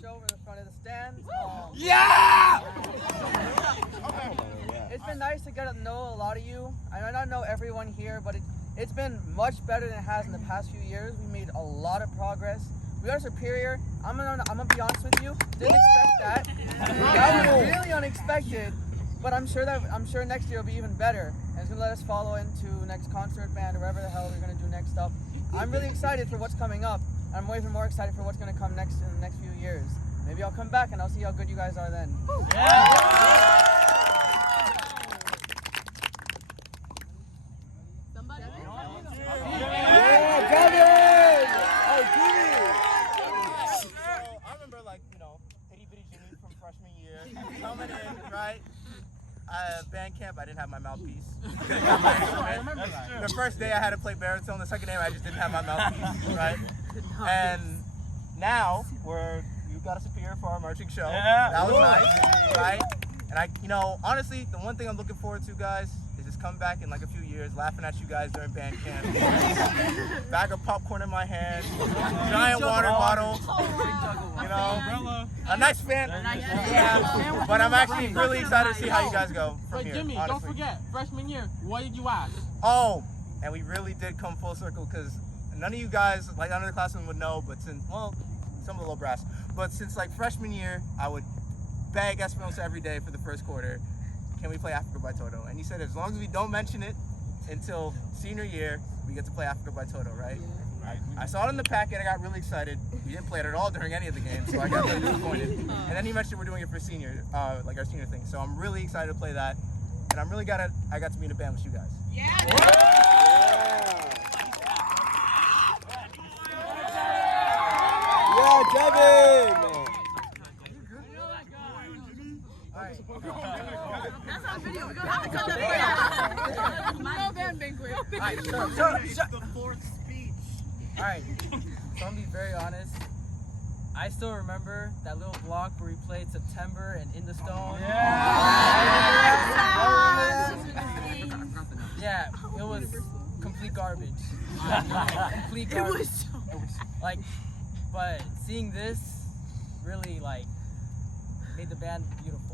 show in the front of the stands. Yeah! It's been nice to get to know a lot of you. I might not know everyone here, but it's been much better than it has in the past few years. We made a lot of progress. We are superior. I'm gonna be honest with you. Didn't expect that. That was really unexpected. But I'm sure next year will be even better. And it's gonna let us follow into next concert band or whatever the hell we're gonna do next up. I'm really excited for what's coming up. I'm even more excited for what's gonna come next in the next few years. Maybe I'll come back and I'll see how good you guys are then. Somebody? I remember, like, itty bitty Jimmy from freshman year coming in, right? Band camp, I didn't have my mouthpiece. I remember that. The first day I had to play baritone. The second day I just didn't have my mouthpiece, right? And now you got us up here for our marching show. Yeah. That was nice, right? And honestly, the one thing I'm looking forward to, guys, is just coming back in like a few years, laughing at you guys during band camp. Bag of popcorn in my hand, giant water bottle, a nice fan. Yeah. But I'm actually really excited to see how you guys go from here. Jimmy, honestly. don't forget, freshman year, what did you ask? Oh, and we really did come full circle because none of you guys, like none of the classmen would know, but some of the little brass. But since like freshman year, I would beg Esperanza every day for the first quarter, can we play Africa by Toto? And he said as long as we don't mention it until senior year, we get to play Africa by Toto, right? I saw it in the packet, I got really excited. We didn't play it at all during any of the games, so I got really disappointed. And then he mentioned we're doing it for senior, like our senior thing. So I'm really excited to play that. And I'm really glad I got to be in a band with you guys. Yeah, Devin! That's on video. We're gonna have to cut that for you. No band banquet. The fourth speech. Alright, so I'm gonna be very honest. I still remember that little block where we played September and In the Stone. Yeah, it was complete garbage. Complete garbage. But seeing this really made the band beautiful.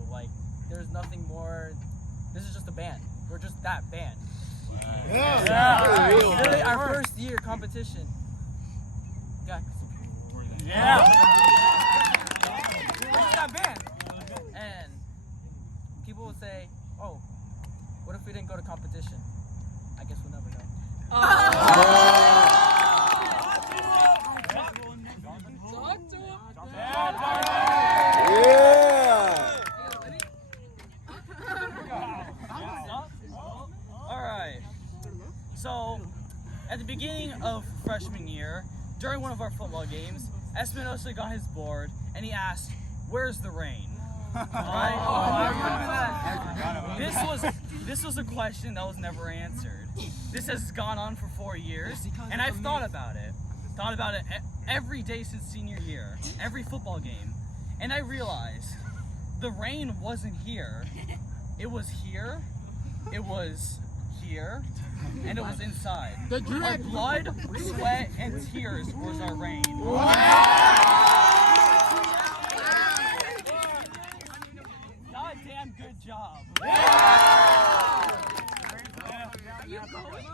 There's nothing more. This is just a band. We're just that band. Really, our first year competition. We're just that band. And people would say, "Oh, what if we didn't go to competition?" I guess we'll never know. Talk to him. Alright, so at the beginning of freshman year, during one of our football games, Espinosa got his board and he asked, "Where's the rain?" Right? This was a question that was never answered. This has gone on for 4 years, and I've thought about it every day since senior year, every football game, and I realized the rain wasn't here. It was here, it was here, and it was inside. Our blood, sweat, and tears was our rain. Goddamn good job. Are you going? Oh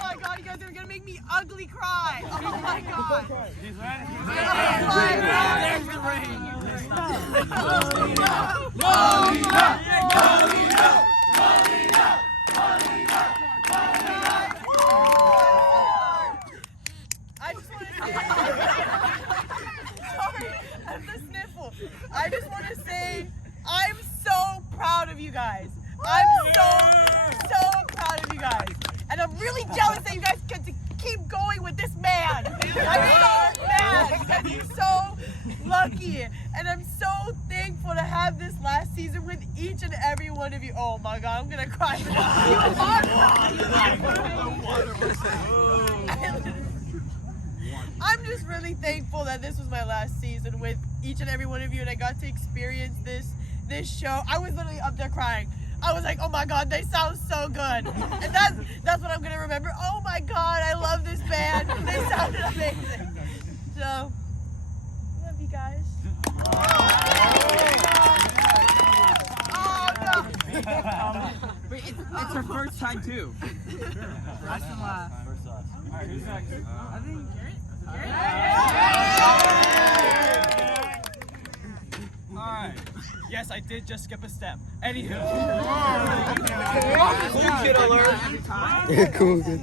my god, you guys are gonna make me ugly cry. Oh my god. He's ready. There's the rain. I just want to say, sorry, I'm the sniffle. I just want to say, I'm so proud of you guys. I'm so proud of you guys. And I'm really jealous that you guys get to keep going with this man. I'm so mad because he's so lucky. And I'm so thankful to have this last season with each and every one of you. Oh my god, I'm gonna cry. I'm just really thankful that this was my last season with each and every one of you, and I got to experience this show. I was literally up there crying. I was like, oh my God, they sound so good. And that's what I'm gonna remember. Oh my God, I love this band. They sounded amazing. So, love you guys. It's her first time too. Last and last. Alright, who's next? I think Alright. Yes, I did just skip a step. Anywho. Cool kid alert. Cool kid.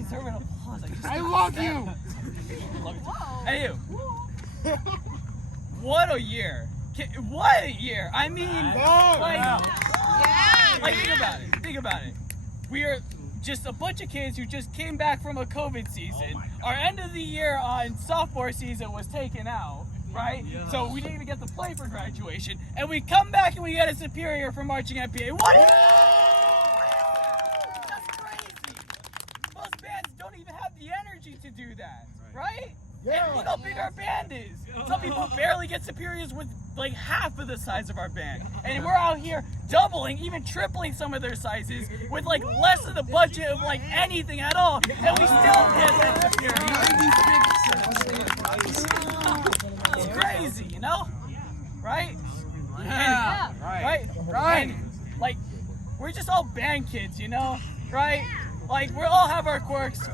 I love you! Anywho. What a year. What a year. I mean, like think about it. We are just a bunch of kids who just came back from a COVID season. Our end of the year on sophomore season was taken out, right? Yeah. So we didn't even get to play for graduation. And we come back and we get a superior for marching MPA. What? That's crazy. Most bands don't even have the energy to do that, right? Yeah. And look how big our band is. Some people barely get superiors with like half of the size of our band. And we're out here doubling, even tripling some of their sizes with like less of the budget of like anything at all. And we still get that superior. It's crazy, you know? Right? Yeah. And, right. And, like, we're just all band kids, you know? Right? Like, we all have our quirks.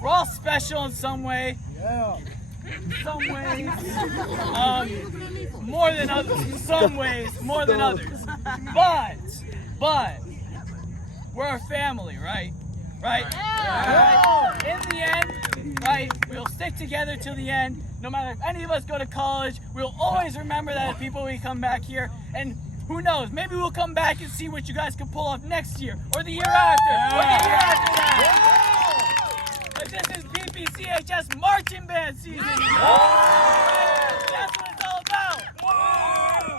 We're all special in some way. Yeah. Some ways, more than others. Some ways, more than others. But, we're a family, right? Right? Yeah. Right? In the end, right? We'll stick together till the end. No matter if any of us go to college, we'll always remember that people we come back here. And who knows? Maybe we'll come back and see what you guys can pull off next year, or the year after, or the year after that. But this is PPCHS marching band season. That's what it's all about.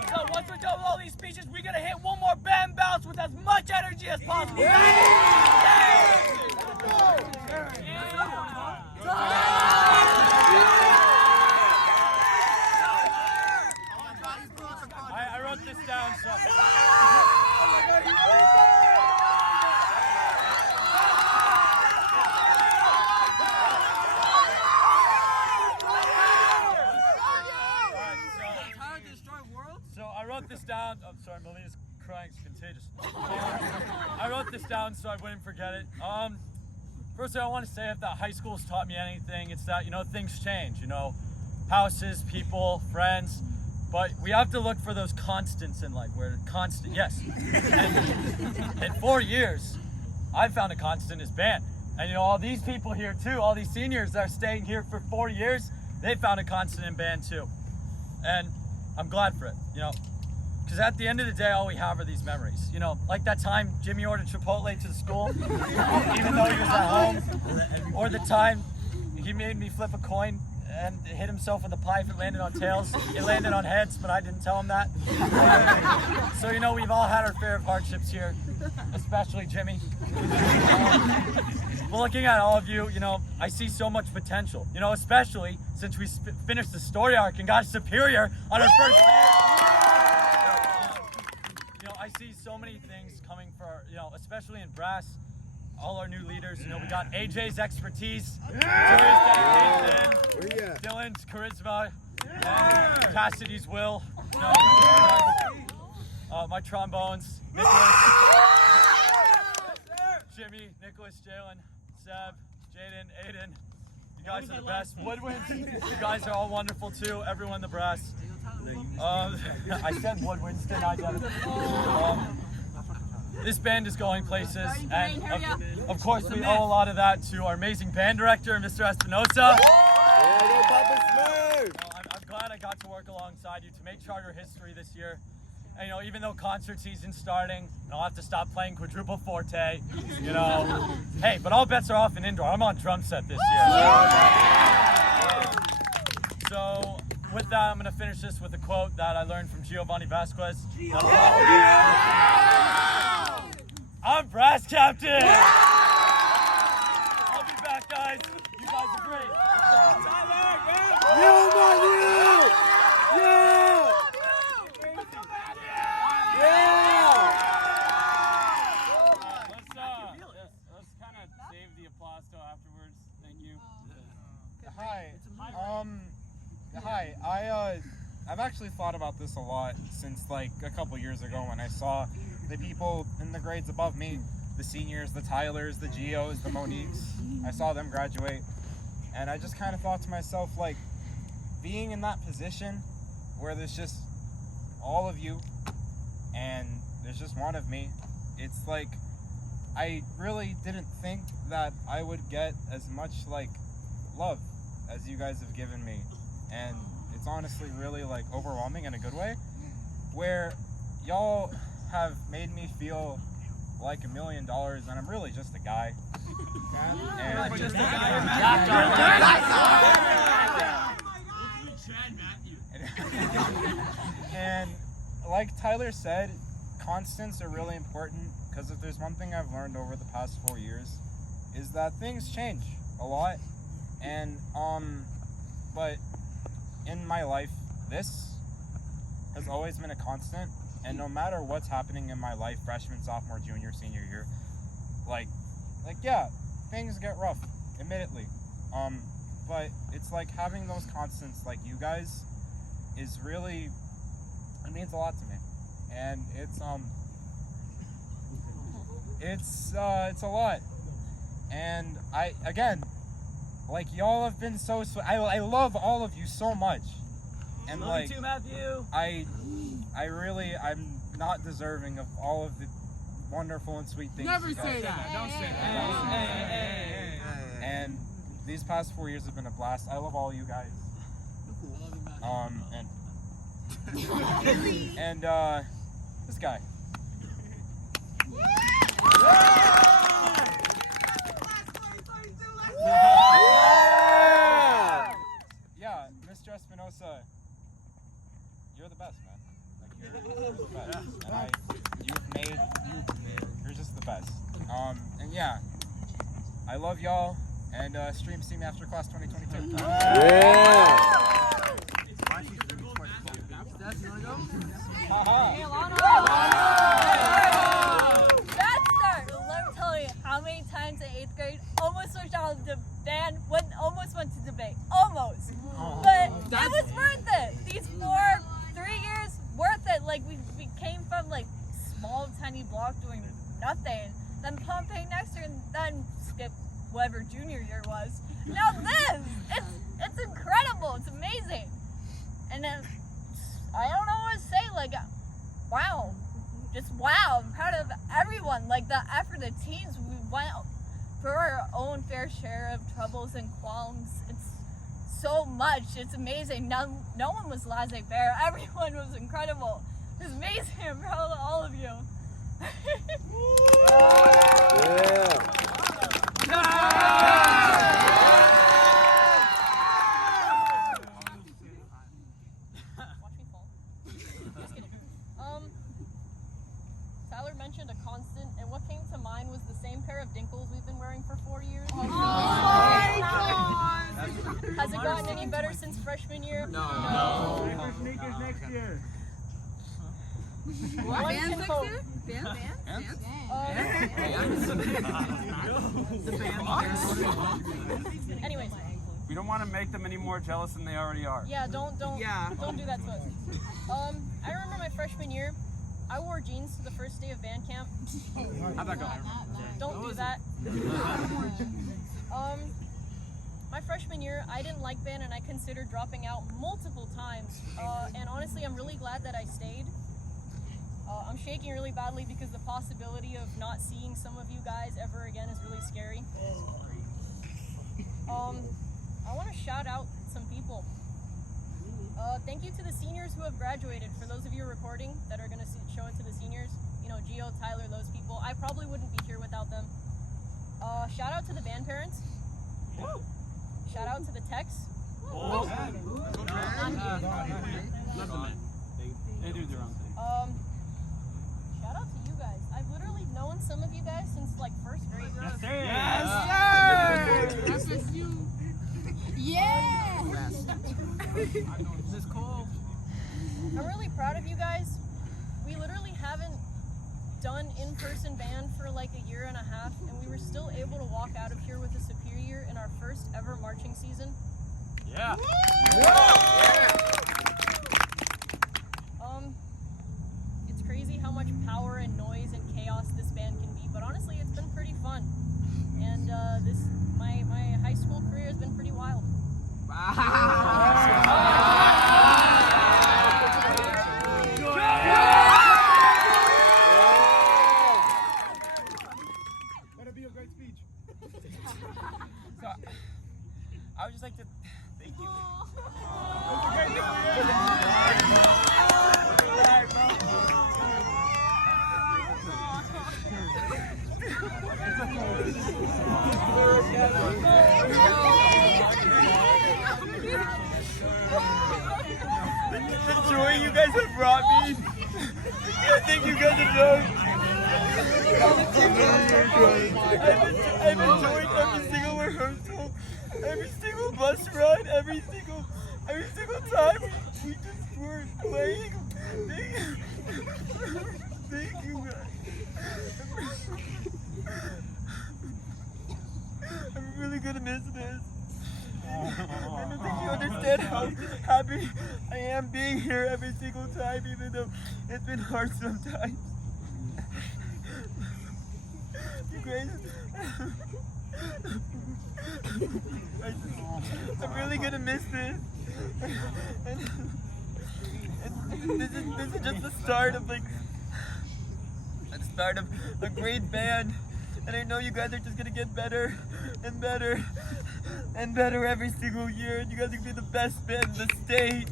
So once we're done with all these speeches, we're gonna hit one more band bounce with as much energy as possible. I wrote this down, so. So I wrote this down. I'm sorry, Melina's crying. It's contagious. I wrote this down so I wouldn't forget it. First thing I want to say, if that high school's taught me anything, it's that, you know, things change. You know, houses, people, friends. But we have to look for those constants in life. Where constant, yes. And in 4 years, I found a constant is band. And you know, all these people here too, all these seniors that are staying here for 4 years, they found a constant in band too. And I'm glad for it, you know, because at the end of the day, all we have are these memories. You know, like that time Jimmy ordered Chipotle to the school, even though he was at home, or the time he made me flip a coin and hit himself with a pie if it landed on tails. It landed on heads, but I didn't tell him that. So, you know, we've all had our fair of hardships here, especially Jimmy. Well, looking at all of you, you know, I see so much potential, you know, especially since we finished the story arc and got superior on our first year. You know, I see so many things coming for, our, you know, especially in brass, all our new leaders. You know, we got AJ's expertise, Tori's dedication, Dylan's charisma, and Cassidy's will. You know, my trombones, Nicholas, Jimmy, Nicholas, Jalen, Seb, Jaden, Aiden. You guys are the best. Woodwinds, you guys are all wonderful too. Everyone in the brass. I said Woodwinds, didn't I, Devin? This band is going places, and of course we owe a lot of that to our amazing band director, Mr. Espinosa. I'm glad I got to work alongside you to make charter history this year. And, you know, even though concert season's starting, I'll have to stop playing quadruple forte, you know. Hey, but all bets are off in indoor. I'm on drum set this year. So, with that, I'm going to finish this with a quote that I learned from Giovanni Vasquez. I'm brass captain! I'll be back, guys. You guys are great. Yeah, man, yeah! Yeah! Hi. Hi. I've actually thought about this a lot since like a couple years ago when I saw the people in the grades above me, the seniors, the Tylers, the Geos, the Moniques. I saw them graduate, and I just kind of thought to myself, like, being in that position where there's just all of you and there's just one of me, it's like I really didn't think that I would get as much like love as you guys have given me, and it's honestly really like overwhelming in a good way, where y'all have made me feel like $1 million and I'm really just a guy. And Just a guy. And like Tyler said, constants are really important, because if there's one thing I've learned over the past 4 years is that things change a lot, and but in my life this has always been a constant, and no matter what's happening in my life, freshman, sophomore, junior, senior year, like yeah, things get rough, admittedly, but it's like having those constants like you guys is really, it means a lot to me, and it's a lot, and I, again, like, y'all have been so sweet. I love all of you so much, and Love like you too, Matthew. I'm not deserving of all of the wonderful and sweet things. Never you guys say do. that. Don't say that. Hey. And these past 4 years have been a blast. I love all you guys. And this guy. Yeah, Mr. Espinosa, you're the best, man. Like, you're the best. And you're just the best. And yeah, I love y'all, and stream see me after class 2022. Steph, you wanna go? Bad start. Let me tell you how many times in 8th grade almost switched out of the band, almost went to debate. Almost. But it was worth it. These 3 years, worth it. Like, we came from like small, tiny block doing nothing, then Pompey next year, and then skip whatever junior year was. Now this, it's incredible. It's amazing. And then I don't know what to say. Like, wow, just wow. I'm proud of everyone. Like, the effort, the teams, we went through our own fair share of troubles and qualms. It's so much. It's amazing. No one was laissez-faire. Everyone was incredible. It's amazing. I'm proud of all of you. Watch me fall. Just kidding. Tyler mentioned a constant, and what came to mind was the same pair of dinkles we've been wearing for 4 years. Oh my God! Has it gotten any better since freshman year? No. Sneakers next year. What? Bands next year? Anyways, We don't want to make them any more jealous than they already are. yeah, don't do that to us. I remember my freshman year, I wore jeans to the first day of band camp. How'd that go? Don't do that. My freshman year, I didn't like band and I considered dropping out multiple times. And honestly, I'm really glad that I stayed. I'm shaking really badly because the possibility of not seeing some of you guys ever again is really scary. I want to shout out some people. Thank you to the seniors who have graduated. For those of you recording that are going to show it to the seniors, you know, Gio, Tyler, those people, I probably wouldn't be here without them. Shout out to the band parents. Shout out to the techs. They do their own thing. Shout out to you guys. I've literally known some of you guys since like first grade. That's just you. This Cole. I'm really proud of you guys. We literally haven't done in-person band for like a year and a half, and we were still able to walk out of here with a superior in our first ever marching season. Yeah. It's crazy how much power and noise and chaos this band can be, but honestly, it's been pretty fun. And my high school career has been pretty wild. That'll be a great speech. So, I would just like to thank you. The joy you guys have brought me. I think you guys have known. I've enjoyed every single rehearsal, every single bus ride, every single time we just were playing. Thank you guys. I'm really gonna miss this. I don't think you understand how happy I am being here every single time, even though it's been hard sometimes. You guys, I'm really gonna miss this. And this is just the start of a great band. And I know you guys are just gonna get better and better and better every single year. And you guys are gonna be the best band in the state.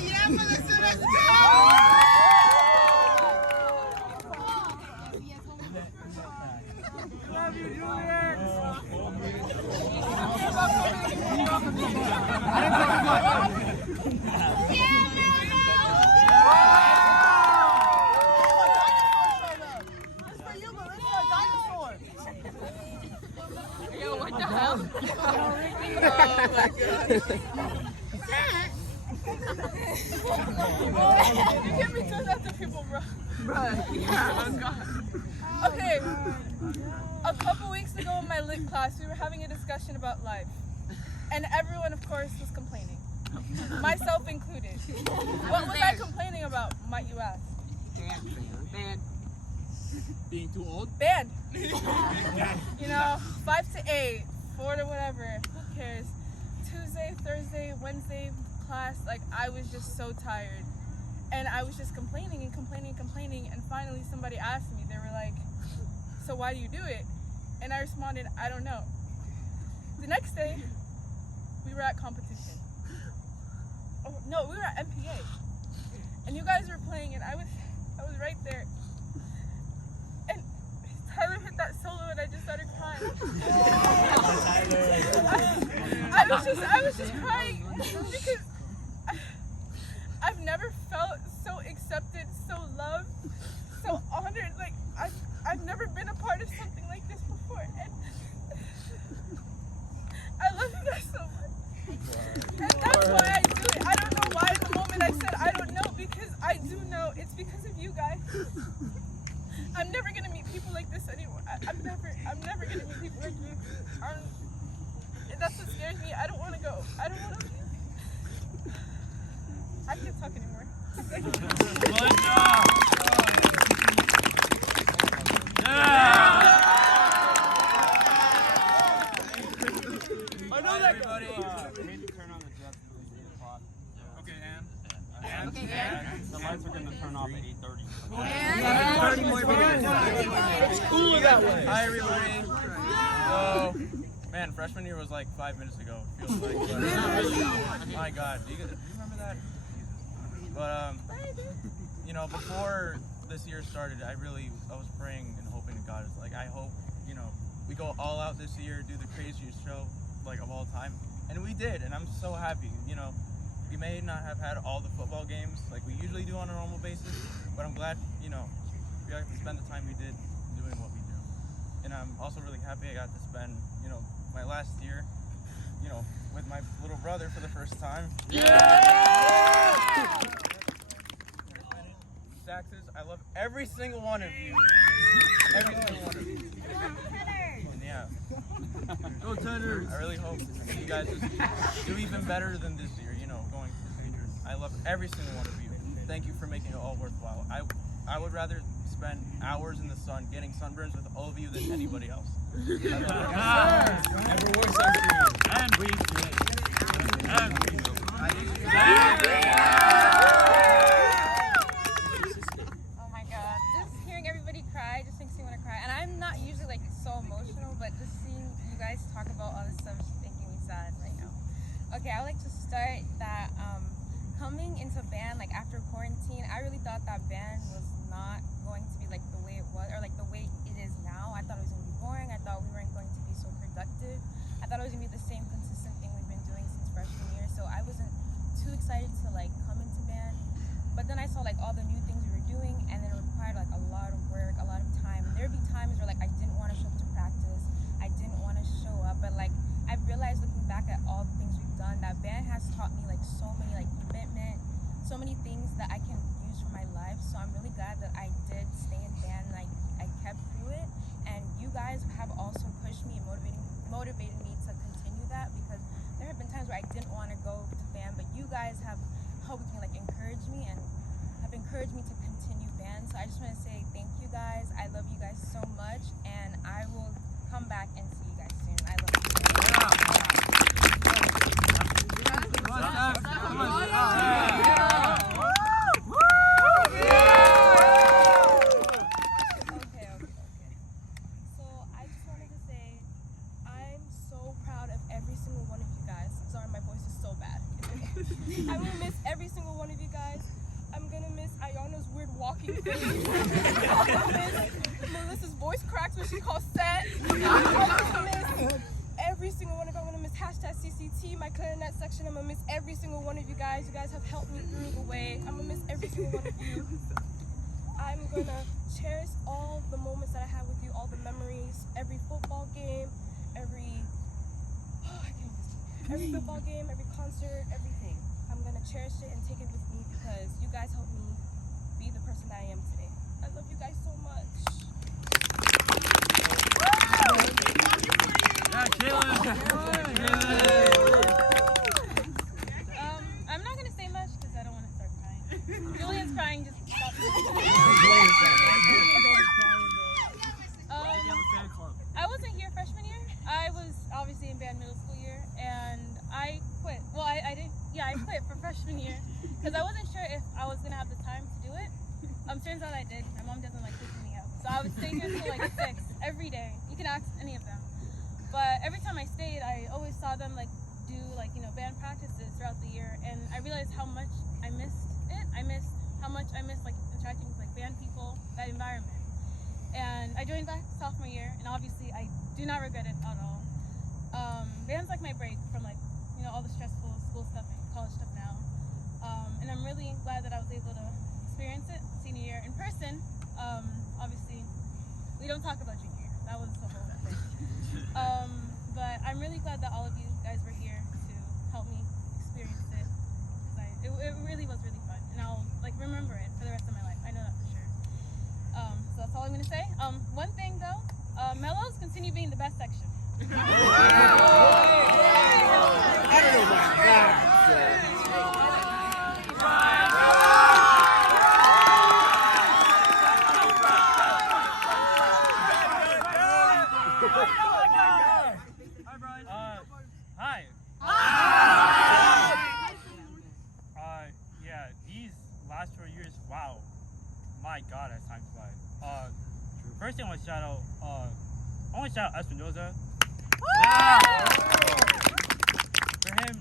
Yeah, Melissa, let's go! Love you, Juliet! Yo, what the hell? You can't be doing that to people, bro. Okay, a couple weeks ago in my lit class, we were having a discussion about life. And everyone, of course, was complaining. Myself included. What was I complaining about, might you ask? Band. Being too old? Band. You know, 5 to 8, 4 to whatever, who cares? Tuesday, Thursday, Wednesday class, like I was just so tired. And I was just complaining and complaining, and finally somebody asked me, they were like, so why do you do it? And I responded, I don't know. The next day, we were at competition. Oh, no, we were at MPA. And you guys were playing, and I was right there. And Tyler hit that solo, and I just started crying. I was just crying because I've never felt so accepted, so loved, so honored. Like I've never been a part of something like this before, and I love you guys so much. And that's why I do it. I don't know why in the moment I said I don't know, because I do know it's because of you guys. I'm never gonna meet people like this anymore. I'm never gonna meet people like you. And that's what scares me. I don't want to go. I don't want to. I can't talk anymore. Good job. Yeah. I know that, everybody. We need to turn on the jets to the 8 o'clock. Okay, And the lights are going to turn off at 8:30. It's cooler that way. Hi, everybody. So, man, freshman year was like 5 minutes ago. It feels like. My God, do you remember that? But you know, before this year started, I was praying and hoping to God. Like, I hope, you know, we go all out this year, do the craziest show like of all time, and we did, and I'm so happy. You know, we may not have had all the football games like we usually do on a normal basis, but I'm glad, you know, we got to spend the time we did doing what we do. And I'm also really happy I got to spend, you know, my last year, with my little brother for the first time. Saxes, I love every single one of you. Every single one of you. And yeah. Go Tenners! I really hope you guys just do even better than this year, going to the future. I love every single one of you. Thank you for making it all worthwhile. I would rather spend hours in the sun getting sunburns with all of you than anybody else. Never wore sunscreen. And we did. And we did. Oh my god. Just hearing everybody cry just makes me want to cry. And I'm not usually like so emotional, but just seeing you guys talk about all this stuff is making me sad right now. Okay, I would like to start that coming into band like after quarantine, I really thought that band was not going to be like the way it was or like the way it is now. I thought it was going to be boring. I thought we weren't going to be so productive. I thought it was going to be the same consistent thing we've been doing since freshman year. So I wasn't too excited to like come into band. But then I saw like all the new things we were doing, and then it required like a lot of work, a lot of time. And there'd be times where like I didn't want to show up to practice. I didn't want to show up, but like I've realized looking back at all the things we've done, that band has taught me like so many like commitment, so many things that I can use for my life. So I'm really glad that I did stay in band and I kept through it. And you guys have also pushed me and motivated me to continue that, because there have been times where I didn't want to go to band, but you guys have helped me like encourage me and have encouraged me to continue band. So I just want to say thank you guys. I love you guys so much, and I will come back and see you guys soon. I love you guys. Okay. So I just wanted to say I'm so proud of every single one of you guys. Sorry, my voice is so bad. I will miss every single one of you guys. I'm gonna miss Ayana's weird walking thing. I'm gonna miss Melissa's voice cracks when she calls set. I'm gonna miss every single one of you. I'm gonna miss #CCT, my clarinet section. I'm gonna miss every single one of you guys. You guys have helped me through the way. I'm gonna miss every single one of you. I'm gonna cherish all the moments that I had with you, all the memories, every football game, every football game, every concert, everything. I'm gonna cherish it and take it with me because you guys helped me be the person that I am today. I love you guys so much. Yeah, Kayla! I'm not gonna say much because I don't want to start crying. Julian's crying, just stop. I wasn't here freshman year. I was obviously in band middle school year, and I quit. Well, I didn't. Yeah, I quit for freshman year because I wasn't sure if I was gonna have the time to do it. Turns out I did. My mom doesn't like picking me up, so I would stay here till like 6 every day. You can ask any of them. But every time I stayed, I always saw them like do like band practices throughout the year, and I realized how much I missed it. I missed how much I missed like interacting with like band people, that environment. And I joined back sophomore year, and obviously I do not regret it at all. Band's like my break from like all the stressful school stuff and college stuff now. And I'm really glad that I was able to experience it senior year in person. Obviously, we don't talk about junior year. That was the whole thing. But I'm really glad that all of you guys were here to help me experience it. It really was really fun, and I'll like remember it for the rest of my life. I know that for sure. So that's all I'm gonna say. One thing though, Mellows continue being the best section. I don't know about that. Hi. Yeah, these last 4 years, wow. My God, as time flies. First thing I want to shout out, Espinoza. Yeah. For him,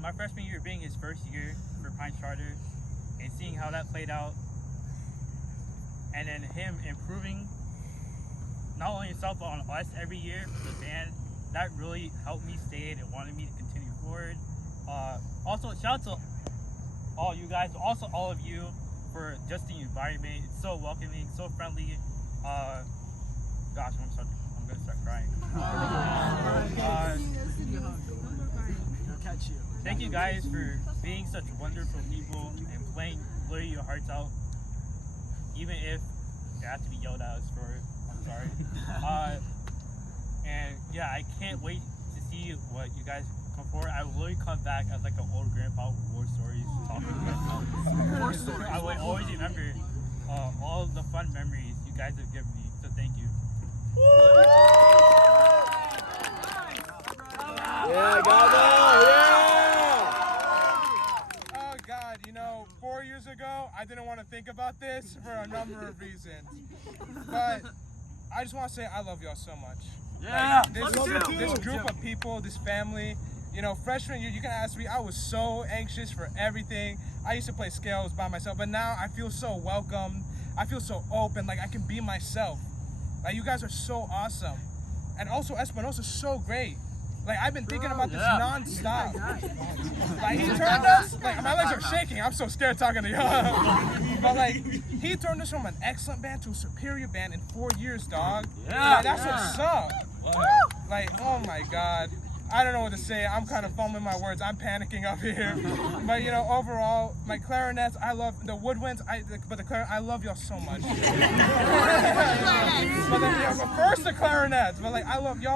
my freshman year being his first year for Pine Charter, and seeing how that played out, and then him improving not only himself but on us every year for the band, that really helped me stay in and wanted me to continue forward. Also, shout out to all you guys, also all of you for just the environment. It's so welcoming, so friendly. Gosh, I'm gonna start crying. thank you guys for being such wonderful people and playing your hearts out, even if you have to be yelled at for it. I'm sorry. And yeah, I can't wait to see what you guys come forward. I will really come back as like an old grandpa with war stories, talking to myself. War stories. I will always remember all the fun memories you guys have given me. So thank you. Yeah, Gabo, yeah! Oh God, 4 years ago, I didn't want to think about this for a number of reasons. But I just want to say I love y'all so much. Yeah, This group of people, this family, freshman year, you can ask me, I was so anxious for everything. I used to play scales by myself, but now I feel so welcomed. I feel so open, like I can be myself. Like, you guys are so awesome. And also, Espinosa's so great. Like, I've been thinking about this nonstop. Like, he turned us, like, my legs are shaking. I'm so scared talking to y'all. But, like, he turned us from an excellent band to a superior band in 4 years, dog. Yeah. Like, that's what's up. Like, oh my God. I don't know what to say. I'm kind of fumbling my words. I'm panicking up here. But, overall, my clarinets, I love the woodwinds, I love y'all so much. But first the clarinets. But, like, I love y'all.